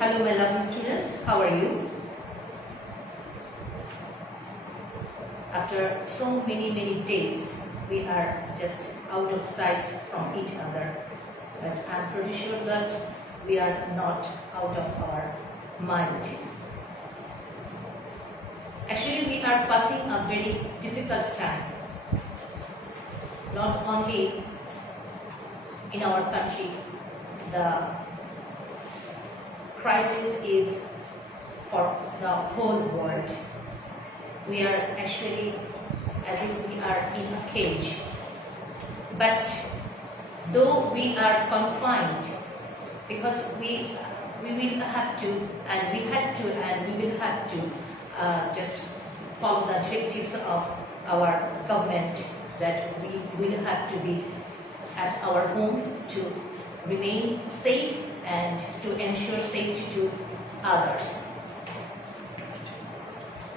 Hello my lovely students, how are you? After so many days, we are just out of sight from each other. But I'm pretty sure that we are not out of our mind. Actually, we are passing a very difficult time. Not only in our country, the crisis is for the whole world. We are actually as if we are in a cage. But though we are confined, because we will have to, and we had to, and we will have to just follow the directives of our government, that we will have to be at our home to remain safe and to ensure safety to others.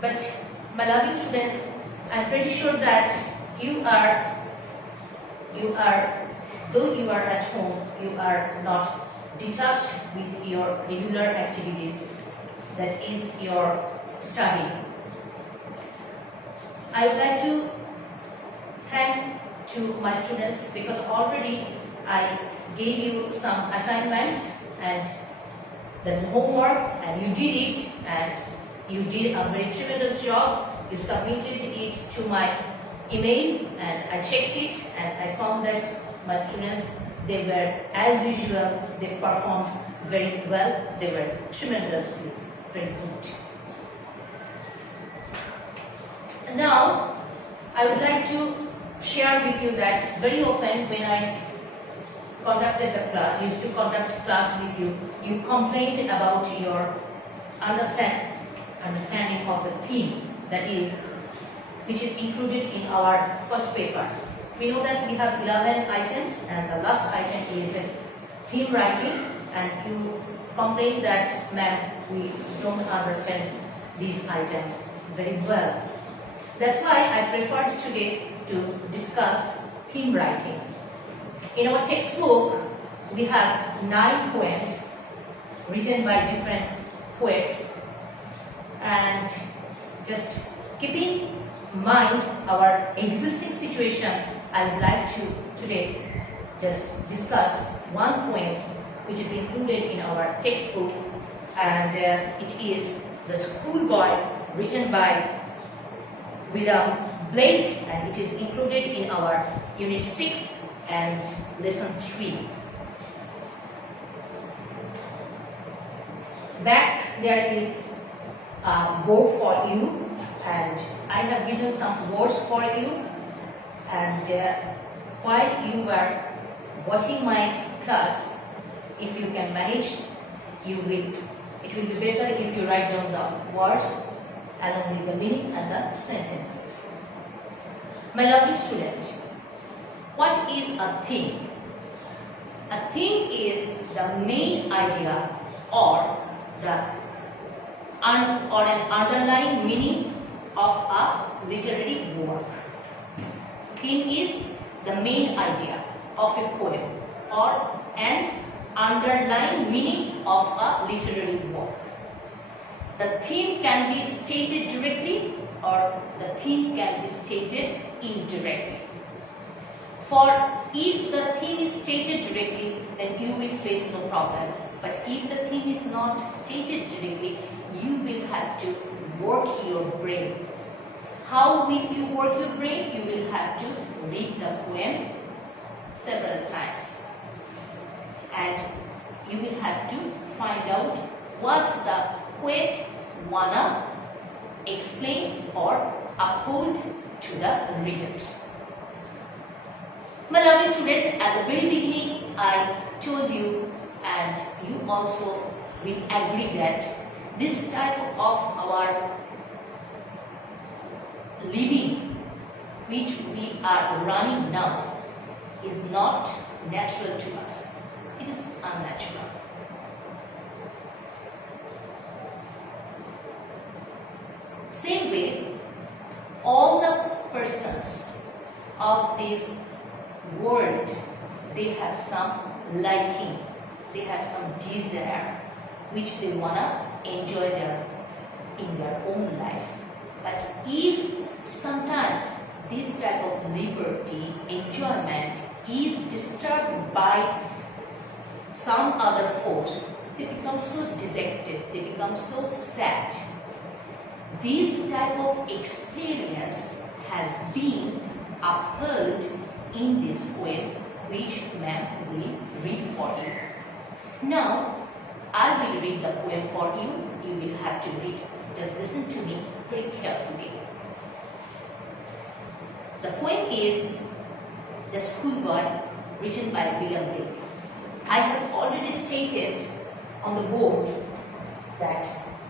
But my lovely student, I'm pretty sure that you are, though you are at home, you are not detached with your regular activities, that is your study. I would like to thank to my students because already I gave you some assignment and there is homework and you did it and you did a very tremendous job. You submitted it to my email and I checked it and I found that my students, they were as usual, they performed very well, they were tremendously very good. Now, I would like to share with you that very often when I conducted the class, used to conduct class with you, you complained about your understanding of the theme, that is, which is included in our first paper. We know that we have 11 items and the last item is theme writing, and you complained that, ma'am, we don't understand these items very well. That's why I preferred today to discuss theme writing. In our textbook, we have 9 poems written by different poets, and just keeping in mind our existing situation, I would like to today just discuss one poem which is included in our textbook, and it is The Schoolboy, written by William Blake, and it is included in our Unit 6 and Lesson 3. Back there is a board for you, and I have written some words for you, and while you were watching my class, if you can manage, it will be better if you write down the words along with the meaning and the sentences. My lovely student, what is a theme? A theme is the main idea or an underlying meaning of a literary work. Theme is the main idea of a poem or an underlying meaning of a literary work. The theme can be stated directly or the theme can be stated indirectly. For if the theme is stated directly, then you will face no problem. But if the theme is not stated directly, you will have to work your brain. How will you work your brain? You will have to read the poem several times. And you will have to find out what the poet wanna explain or uphold to the readers. My lovely student, at the very beginning I told you, and you also will agree, that this type of our living which we are running now is not natural to us. It is unnatural. Same way, all the persons of this world, they have some liking, they have some desire which they wanna enjoy in their own life. But if sometimes this type of liberty, enjoyment is disturbed by some other force, they become so dejected, they become so sad. This type of experience has been upheld in this poem, which ma'am will read for you. Now, I will read the poem for you. You will have to read it. Just listen to me very carefully. The poem is The Schoolboy, written by William Blake. I have already stated on the board that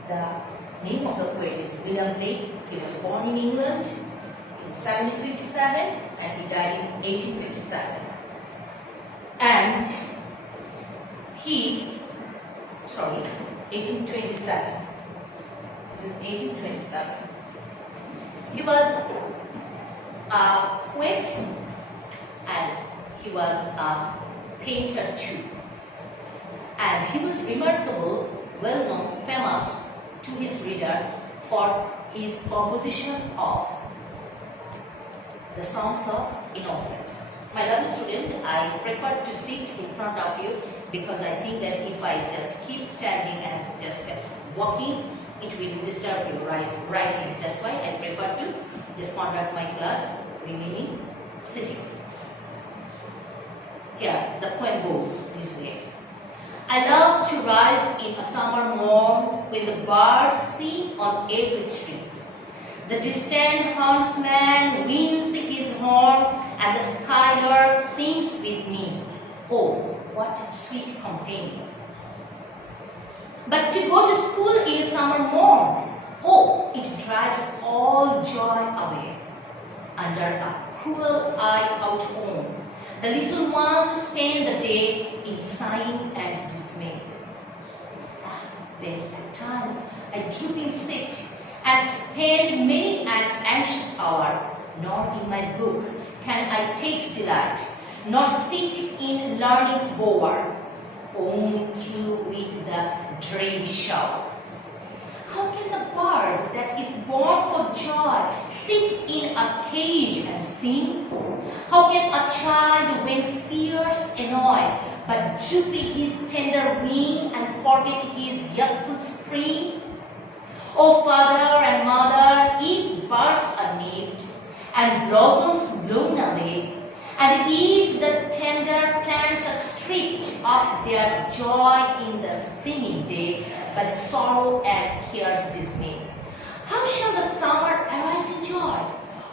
the name of the poet is William Blake. He was born in England in 1757 and he died in 1857. And 1827. This is 1827. He was a poet and he was a painter too. And he was remarkable, well-known, famous to his reader for his composition of the songs of innocence. My lovely student, I prefer to sit in front of you because I think that if I just keep standing and just walking, it will disturb your writing. That's why I prefer to just conduct my class remaining sitting. Here, the poem goes this way. I love to rise in a summer morn when the birds sing on every tree. The distant huntsman winds his horn and the skylark sings with me. Oh, what sweet companion. But to go to school in summer morn, oh, it drives all joy away. Under a cruel eye out home, the little ones spend the day in sighing and dismay. Then at times I drooping sit and spend many an anxious hour, nor in my book can I take delight, nor sit in learning's bower, home through with the dreary shower. How can the bird that is born for joy sit in a cage and sing? How can a child when fears annoy, but droop his tender wing and forget his youthful spring? O father and mother, if birds are nipped and blossoms blown away, and if the tender plants are stripped of their joy in the springing day by sorrow and care's dismay, how shall the summer arise in joy,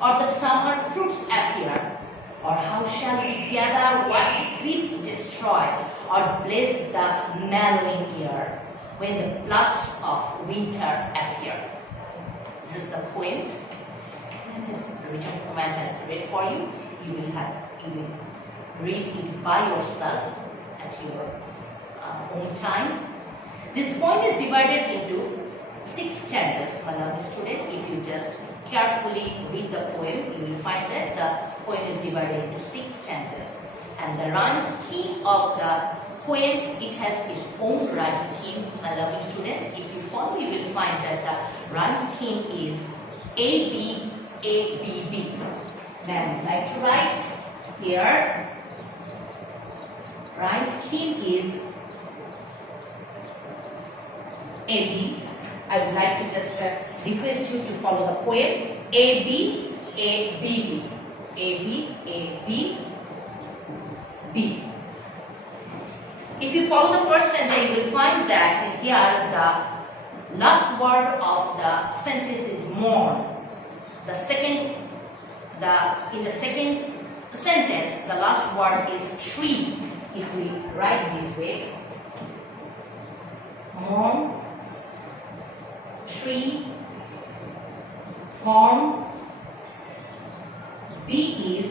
or the summer fruits appear? Or how shall we gather what griefs destroy, or bless the mellowing year, when the blasts of winter appear? This is the poem. And this written poem has read for you. You will read it by yourself at your own time. This poem is divided into 6 stanzas, my lovely student. If you just carefully read the poem, you will find that the poem is divided into 6 stanzas. And the rhyme scheme of the poem, it has its own rhyme scheme, my lovely student. If you follow, you will find that the rhyme scheme is A, B, A, B, B. Then I like to write here, rhyme scheme is A, B. I would like to just request you to follow the poem A, B, A, B, B. A, B, A, B, B. If you follow the first stanza, you will find that here the last word of the sentence is morn. In the second sentence, the last word is tree. If we write this way, morn, tree, horn, B is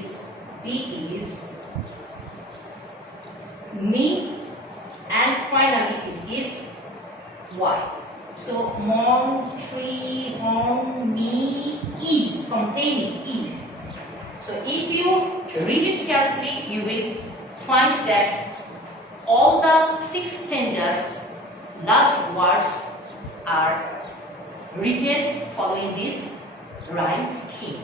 me, and finally it is Y. So morn, tree, horn, me, E, companion E. So if you read it carefully, you will find that all the 6 stanzas last words are written following this rhyme scheme.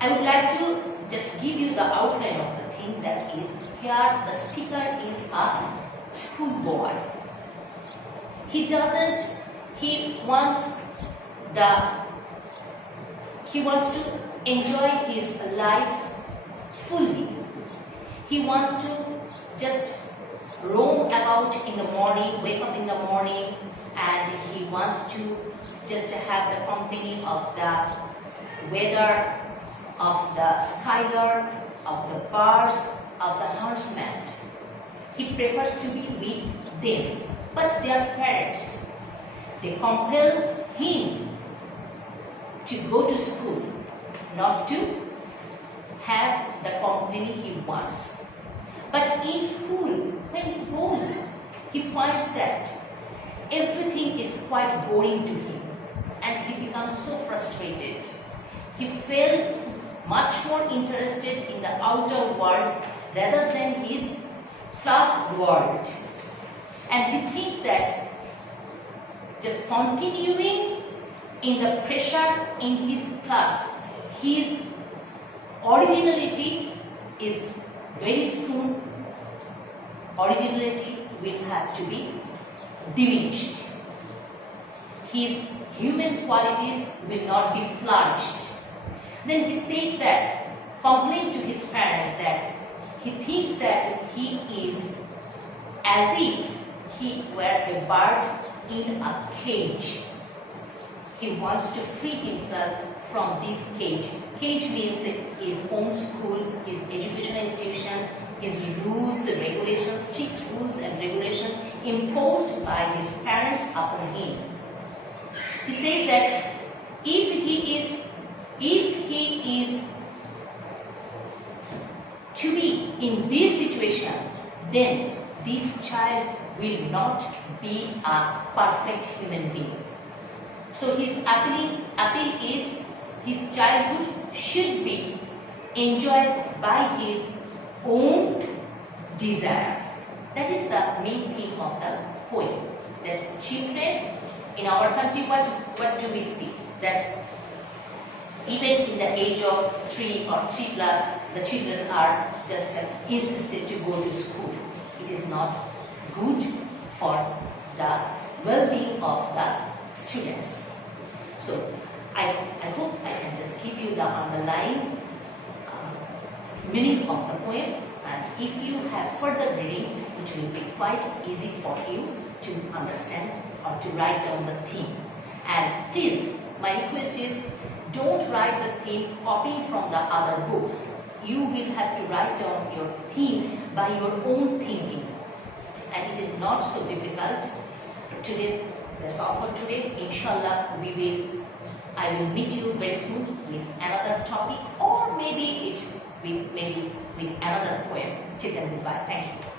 I would like to just give you the outline of the thing, that is, here the speaker is a schoolboy. He wants to enjoy his life fully. He wants to just roam about in the morning, wake up in the morning, and he wants to just have the company of the weather, of the skylar, of the birds, of the herdsman. He prefers to be with them, but their parents, they compel him to go to school, not to have the company he wants. But in school, when he goes, he finds that everything is quite boring to him, and he becomes so frustrated. He feels much more interested in the outer world rather than his class world. And he thinks that just continuing in the pressure in his class, his originality is very soon, originality will have to be diminished. His human qualities will not be flourished. Then he said that, complained to his parents that he thinks that he is as if he were a bird in a cage. He wants to free himself from this cage. Cage means his own school, his educational institution, his rules and regulations, strict rules and regulations imposed by his parents upon him. He says that if he is to be in this situation, then this child will not be a perfect human being. So his appeal is his childhood should be enjoyed by his own desire. That is the main theme of the poem. That children in our country, what do we see? That even in the age of 3 or 3+, the children are just insisted to go to school. It is not good for the well-being of the students. So I hope I can just give you the underlying meaning of the poem, and if you have further reading, it will be quite easy for you to understand or to write down the theme. And please, my request is, don't write the theme copying from the other books. You will have to write down your theme by your own thinking. And it is not so difficult. Today, that's all for today. Inshallah, I will meet you very soon with another topic, or maybe with another poem. Till then, goodbye. Thank you.